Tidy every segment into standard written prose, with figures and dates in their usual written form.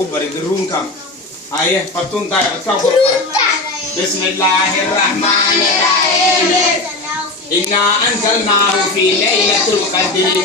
gubbar gerun kam. Ayah patun tayo kau. Bismillahirrahmanirrahim. Inna anzalnahu fi lailatul qadri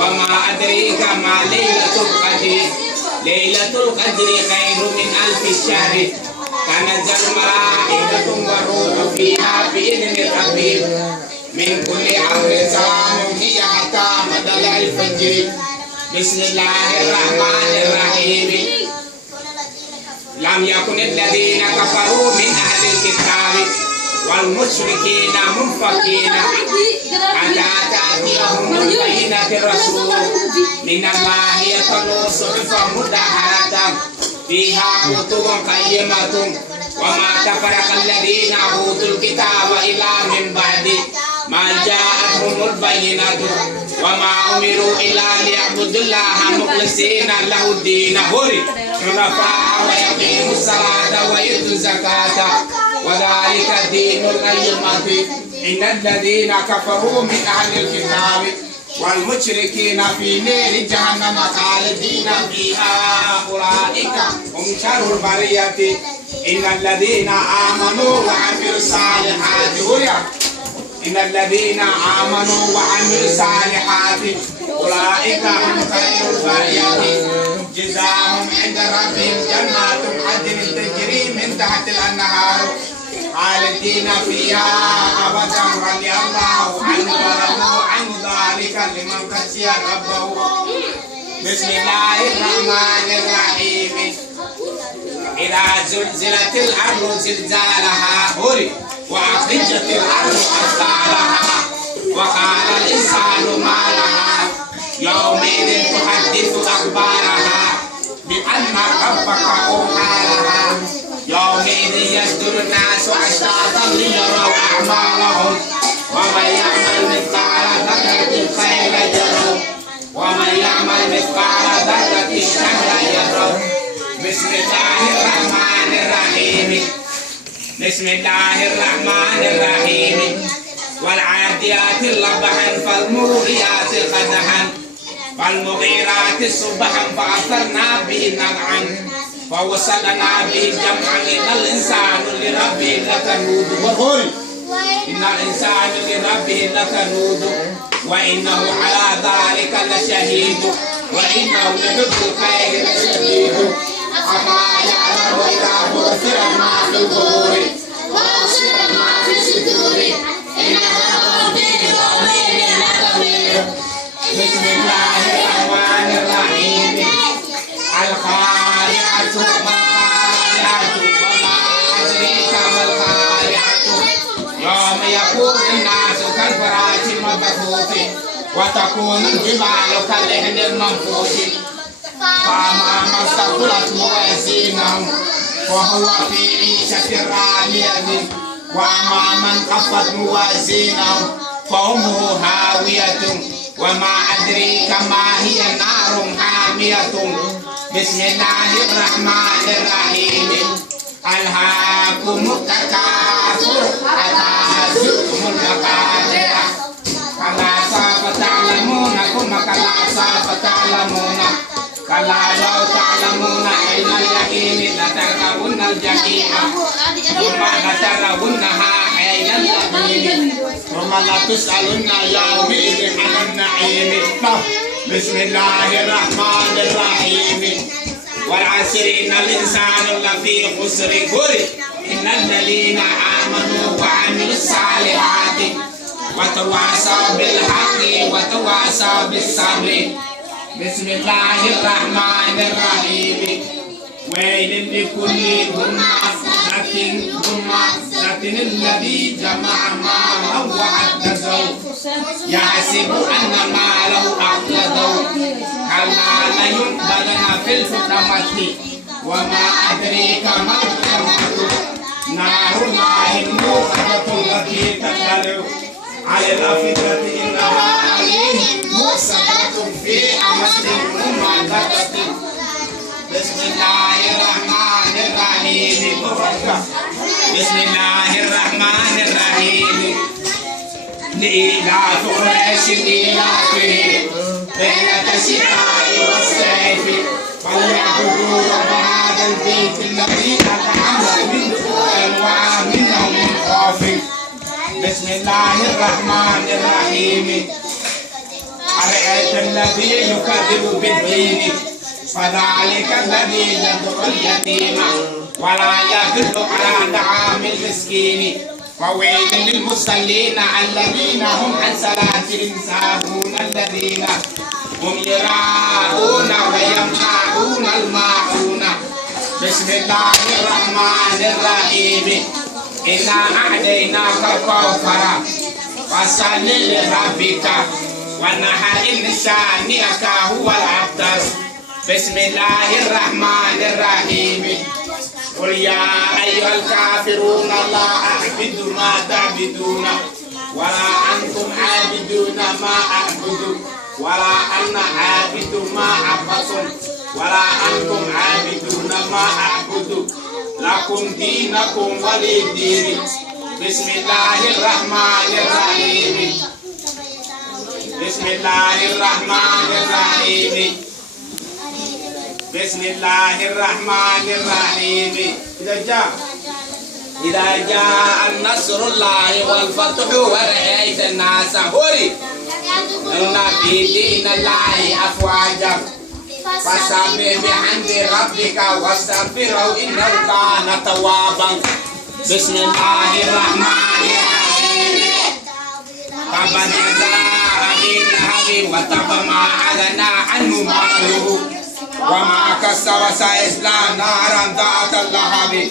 wa ma adraka ma lailatul qadri. Lailatul qadri khairum min alfi syahri. Tanazzalul malaikatu war-ruhu fiha bi'idzni rabbihim min kulli amrin salamun hiya hatta matla'il fajr. Bismillahirrahmanirrahim. Lam yakunil ladzina kafaru min ahlil kitabi wal musyrikina munfakina hatta ta'tiyahumul bayyinatur rasul minallahi yatlu suhufan mutahharatan fiha kutubun qayyimatun wa ma tafarraqa alladhina utul kitaba illa min ba'di ma ja'atuhumul bayyinatu wa ma umiru illa liya'budullaha mukhlishina lahu ad-din hunafa wa yaqimus salata wa yutuz zakata wa dhalika dinul qayyimati innal ladhina kafaru min ahlil kitabi والمشركين في نار جهنم خالدين فيها أولئك هم شر البرية إن الذين آمنوا وعملوا الصالحات إن الذين آمنوا وعملوا الصالحات أولئك هم خير البرية جزاهم عند ربهم جنات عدن تجري من تحت الأنهار خالدين فيها أبدا رضي الله عنه ورضوا عنه ذلك لمن خشي ربه. بسم الله الرحمن الرحيم. إذا زلزلت الأرض زلزالها وأخرجت الأرض أثقالها وقال الإنسان ما لها يومئذ تحدث أخبارها بأن ربك أوحى لها يومئذ يصدر الناس أشتاتا ليروا أعمالهم ومن يعمل مثقال ذرة خيرا يره ومن يعمل مثقال ذرة شرا يره. بسم الله الرحمن الرحيم. بسم الله الرحمن الرحيم. والعاديات ضبحا فالموريات قدحا فالمغيرات صبحا فأثرنا به نقعا فوصلنا به جمعا إن الإنسان لربه لكنود إن الإنسان لربه لكنود وإنه على ذلك لشهيد وإنه لحب الخير لشديد أما يعلم إذا بعثر ما في القبور وأبصر ما في الصدور إن ربي وغير لكبير. بسم الله الرحمن الرحيم. القارعة ما القارعة وما أدريك ما القارعة يوم يكون الناس كالفراش المبثوث وتكون الجبال كالعهن المنفوش فأما من ثقلت موازينه فهو في عيشة راضية وأما من خفت موازينه فأمه هاوية وما أدريك ما هي نار حامية. بسم الله الرحمن الرحيم. ألهاكم التكاثر حتى زرتم المقابر كلا سوف تعلمون ثم كلا سوف تعلمون كلا لو تعلمون علم اليقين لتركبن الجحيم ثم لترونها عين اليقين ثم لتسألن يومئذ عن النعيم. بسم الله الرحمن الرحيم. والعصر إن الإنسان لفي خسر إن الذين آمنوا وعملوا الصالحات وتواصوا بالحق وتواصوا بالصبر. بسم الله الرحمن الرحيم. ويل لكل همزة همزة الذي جمع مالا وعدده يحسب أن ماله أخلده كلا لينبذن في الحطمة وما أدريك ما الحطمة نار الله الموقدة التي تطلع على الأفئدة إنها عليهم موصدة في أمد ممددة. بسم الله الرحمن الرحيم. بسم الله الرحمن الرحيم. لإيلاف قريش إيلافهم رحلة الشتاء والصيف فليعبدوا رب بسم الله الرحمن الرحيم أرأيت الذي يكذب بالدين فذلك الذي يدعو اليتيم ولا يحض على طعام المسكين فويل للمصلين الذين هم عن صلاتهم ساهون الذين هم يراءون ويمنعون الماعون بسم الله الرحمن الرحيم إنا أعطيناك الكوثر فصل لربك ونحر إن شانئك هو الأبتر بسم الله الرحمن الرحيم قل يا أيها الكافرون لا أعبد ما تعبدون ولا أنتم عابدون ما أعبد ولا أنا عابد ما عبدتم ولا أنتم عابدون ما أعبد لكم دينكم ولي دين بسم الله الرحمن الرحيم بسم الله الرحمن الرحيم بسم الله الرحمن الرحيم إذا جاء النصر الله والفتح ورأيت الناس إن في دين الله أفواجا فسبح بحمد ربك واستغفره إنه كان توابا بسم الله الرحمن الرحيم تبت يدا أبي لهب وتب ما أغنى عنه ماله وما كسب سيصلى نارا ذات اللهب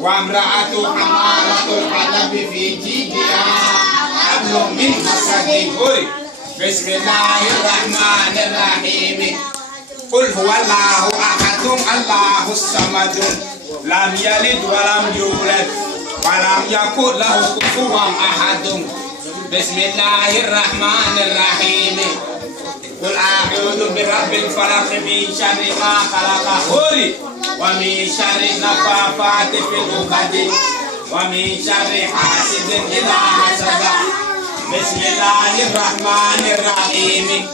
وامرأته حمالة الحطب في جيدها حبل من مسد بسم الله الرحمن الرحيم قل هو الله أحد الله الصمد لم يلد ولم يولد ولم يكن له كفوا أحد بسم الله الرحمن الرحيم قل أعوذ برب الفلق من شر ما خلق ومن شر النفاثات في العقد ومن شر حاسد إذا حسد بسم الله الرحمن الرحيم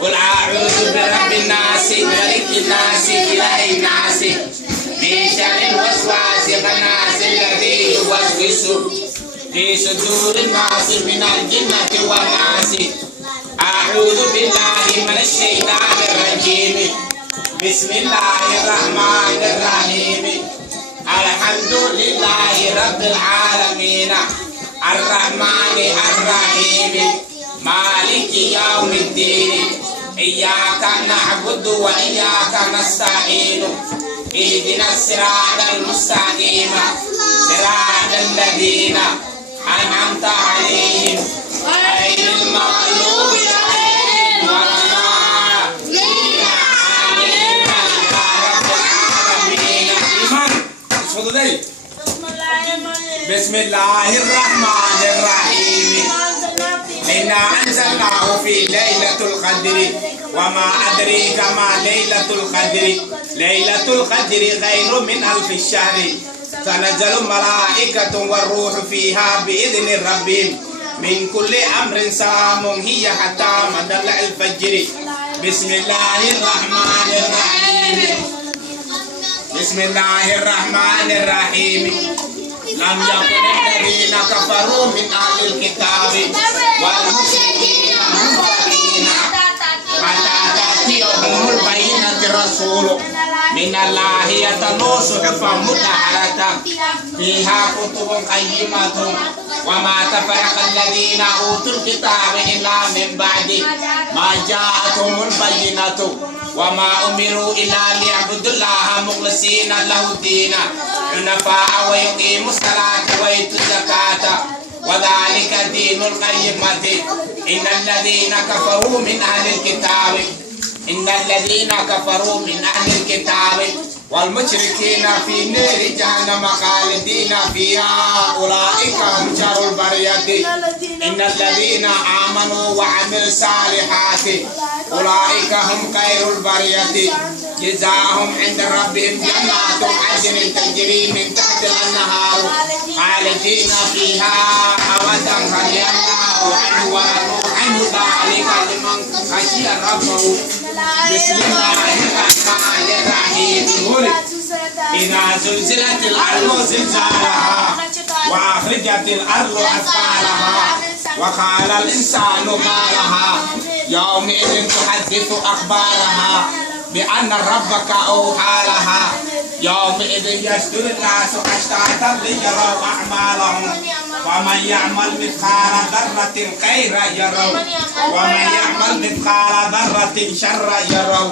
قل أعوذ برب الناس ملك الناس إله الناس من شر الوسواس الخناس الذي يوسوس في صدور الناس من الجنة والناس أعوذ بالله من الشيطان الرجيم بسم الله الرحمن الرحيم الحمد لله رب العالمين الرحمن الرحيم مالك يوم الدين إياك نعبد وإياك نستعين اهدنا الصراط المستقيم صراط الذين أنعمت عليهم غير المغضوب عليهم ولا الضالين آمين يا رب العالمين. بسم الله الرحمن الرحيم إنا أنزلناه في ليلة القدر وما أدريك ما ليلة القدر ليلة القدر خير من ألف الشهر تنزل الملائكة والروح فيها بإذن ربهم من كل أمر سلام هي حتى مطلع الفجر بسم الله الرحمن الرحيم بسم الله الرحمن الرحيم لم يكن الذين كفروا من أهل الكتاب والمشركين منفكين حتى تأتيهم البينة رسول من الله يتلو صحفا مطهرة فيها كتب قيمة وما تفرق الذين أوتوا الكتاب إلا من بعد ما جاءتهم البينة وما أمروا إلا ليعبدوا الله مخلصين له الدين حنفاء ويقيموا الصلاة ويؤتوا الزكاة وذلك دين القيمة إن الذين كفروا من أهل الكتاب والمشركين في نار جهنم خالدين فيها أولئك هم شر البرية إن الذين آمنوا وعملوا الصالحات أولئك هم خير البرية جزاهم عند ربهم جنات عدن تجري من تحت الأنهار خالدين فيها أبدا رضي الله عنه ورضوا عنه ذلك لمن خشي ربه بسم الله الرحمن الرحيم إذا زلزلت الأرض زلزالها وأخرجت الأرض أثقالها وقال الإنسان ما لها يومئذ تحدث أخبارها بأن ربك أوحى لها يومئذ يصدر الناس أشتاتا ليروا أعمالهم ومن يعمل مثقال ذرة خيرا يروا ومن يعمل مثقال ذرة شرا يروا